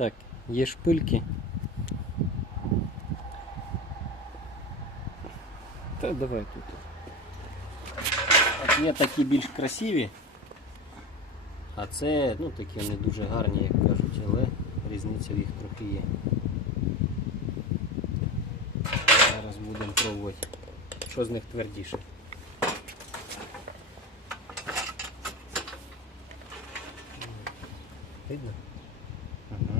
Так, є шпильки. Та давай тут. От є такі більш красиві, а це, ну такі не дуже гарні, як кажуть, але різниця в їх трохи є. Зараз будемо пробувати. Що з них твердіше. Видно? Ага.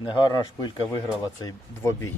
Негарна шпилька виграла цей двобій.